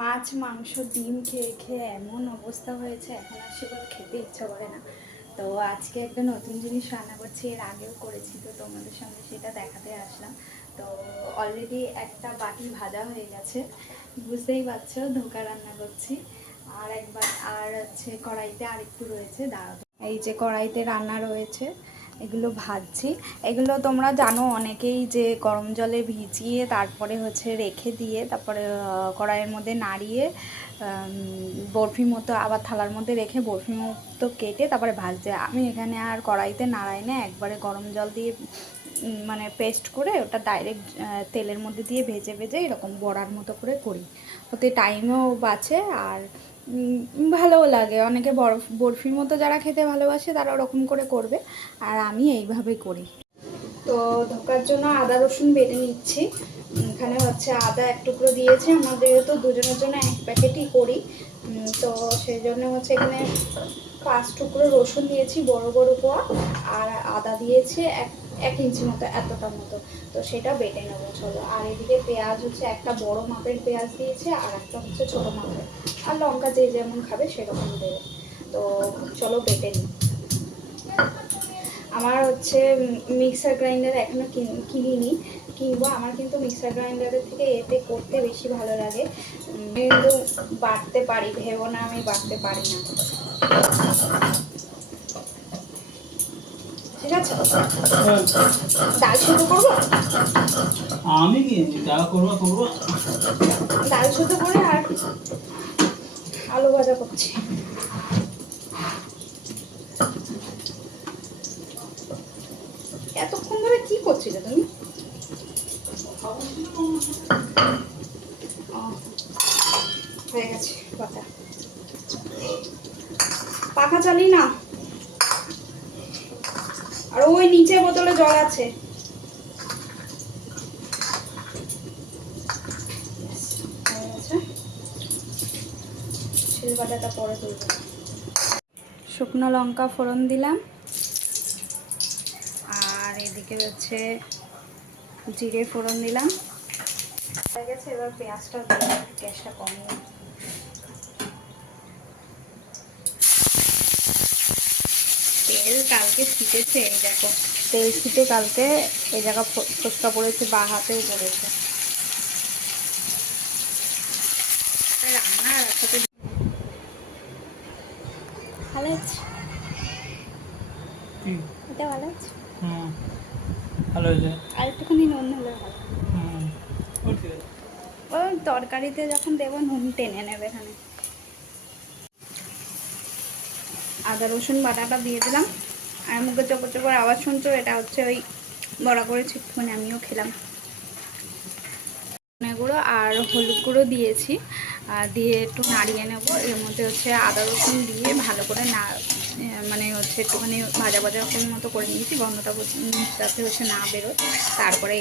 মাছ মাংস ডিম খেয়ে খেয়ে এমন অবস্থা হয়েছে, এখন আর সেগুলো খেতে ইচ্ছা করে না। তো আজকে একটা নতুন জিনিস রান্না করছি, এর আগেও করেছি, তো তোমাদের সঙ্গে সেটা দেখাতে আসলাম। তো অলরেডি একটা বাটি ভাজা হয়ে গেছে, বুঝতেই পারছো ধোকা রান্না করছি। আর একবার আর হচ্ছে কড়াইতে আরেকটু রয়েছে, দাঁড়াতে এই যে কড়াইতে রান্না রয়েছে, এগুলো ভাজছি। এগুলো তোমরা জানো অনেকেই যে গরম জলে ভিজিয়ে তারপরে হচ্ছে রেখে দিয়ে তারপরে কড়াইয়ের মধ্যে নাড়িয়ে বরফি মতো আবার থালার মধ্যে রেখে বরফি মতো কেটে তারপরে ভাজছে। আমি এখানে আর কড়াইতে নাড়াই না, একবারে গরম জল দিয়ে মানে পেস্ট করে ওটা ডাইরেক্ট তেলের মধ্যে দিয়ে ভেজে ভেজে এরকম বড়ার মতো করে করি। ওতে টাইমও বাঁচে আর ভালোও লাগে। অনেকে বরফির মতো যারা খেতে ভালোবাসে তারা ওরকম করে করবে, আর আমি এইভাবে করি। তো ধোকার জন্য আদা রসুন বেটে নিচ্ছি। এখানে হচ্ছে আদা এক টুকরো দিয়েছি, আমাদের তো দুজনের জন্য এক প্যাকেটই করি, তো সেই জন্য হচ্ছে এখানে 5 টুকরো রসুন দিয়েছি বড় বড় কোয়া, আর আদা দিয়েছি 1 ইঞ্চি মতো, এতটা মতো। তো সেটা বেটে নেবো চলো। আর এদিকে পেঁয়াজ হচ্ছে একটা বড় মাপের পেঁয়াজ দিয়েছে, আর একটা হচ্ছে ছোটো মাপের, আর লঙ্কা যে যেমন খাবে সেরকম দেবে। তো চলো বেটে নিই। আমার হচ্ছে মিক্সার গ্রাইন্ডার এখনও কিনিনি, কিনবো। আমার কিন্তু মিক্সার গ্রাইন্ডারের থেকে এতে করতে বেশি ভালো লাগে, কিন্তু বাটতে পারি, ভেবো না আমি বাটতে পারি না। ঠিক আছে, ডাল সেদ্ধ করবো, আমি কি যা করবো ডাল সেদ্ধ করে আর আলু ভাজা করছি। এতক্ষণ ধরে কি করছিলে তুমি? হয়ে গেছে কথা, পাখা চালি না। আর ওই নিচে বোতলে জল আছে। শিলবাটাটা পরে তুলব। শুকনো লঙ্কা ফোড়ন দিলাম, আর এদিকে হচ্ছে জিরে ফোড়ন দিলাম। হয়ে গেছে, এবার পেঁয়াজটা দিয়ে গ্যাসটা কমিয়ে। তেল কালকে ছিটেছে, এই দেখো তেল ছিটে কালকে এই জায়গা ফোসকা পড়েছে, বা হাতেও পড়েছে। রান্না আর একসাথে ভালো আছে, এটা ভালো আছে, ভালো হয়েছে। আর একটুখানি নুন হলে ভালো। ওই তরকারিতে যখন দেবো নুন টেনে নেবে এখানে। আদা রসুন বাটাটা দিয়ে দিলাম, আর মুখে চোপড় চোপড় আওয়াজ শুনছো, এটা হচ্ছে ওই বড়া করেছি একটুখানি, আমিও খেলাম। ধনে গুঁড়ো আর হলুদ গুঁড়ো দিয়েছি, দিয়ে একটু নাড়িয়ে নেব। এর মধ্যে হচ্ছে আদা রসুন দিয়ে ভালো করে মানে হচ্ছে একটুখানি ভাজা ভাজা মতো করে নিয়েছি, গন্ধটা যাতে হচ্ছে না বেরোয়। তারপরে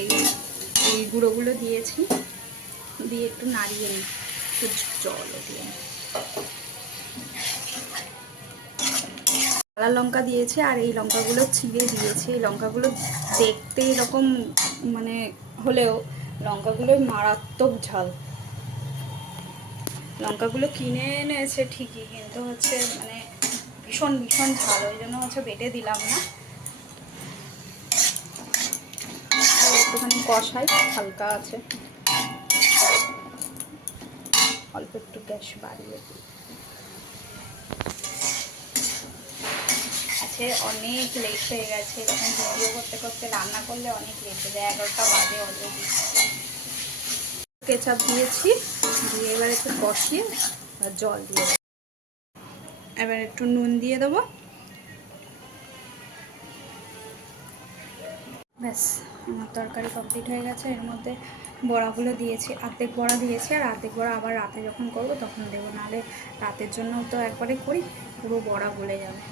এই গুঁড়োগুলো দিয়েছি, দিয়ে একটু নাড়িয়ে নিই, একটু জলও দিয়ে। লাল লঙ্কা দিয়েছি, আর এই লঙ্কাগুলো ছিঁড়ে দিয়েছি। এই লঙ্কাগুলো দেখতে এরকম মানে হলেও লঙ্কাগুলোর মারাত্মক ঝাল। লঙ্কাগুলো কিনে এনেছে ঠিকই, কিন্তু হচ্ছে মানে ভীষণ ভীষণ ঝাল, ওই জন্য হচ্ছে বেটে দিলাম না। একটুখানি কষাই, হালকা আছে, অল্প একটু গ্যাস বাড়িয়ে দিই। আছে অনেক লেট হয়ে গেছে, এরকম ভিডিও করতে করতে রান্না করলে অনেক লেট হয়ে যায়, 11টা বাজে অলরেডি। কেচাপ দিয়েছি, দিয়ে এবার একটু কষিয়ে জল দিয়ে দেবো। এবার একটু নুন দিয়ে দেবো, ব্যাস আমার তরকারি কমপ্লিট হয়ে গেছে। এর মধ্যে বড়াগুলো দিয়েছি, অর্ধেক বড়া দিয়েছি, আর অর্ধেক বড়া আবার রাতে যখন করবো তখন দেবো, নাহলে রাতের জন্য তো একবারে করি, পুরো বড়া গলে যাবে।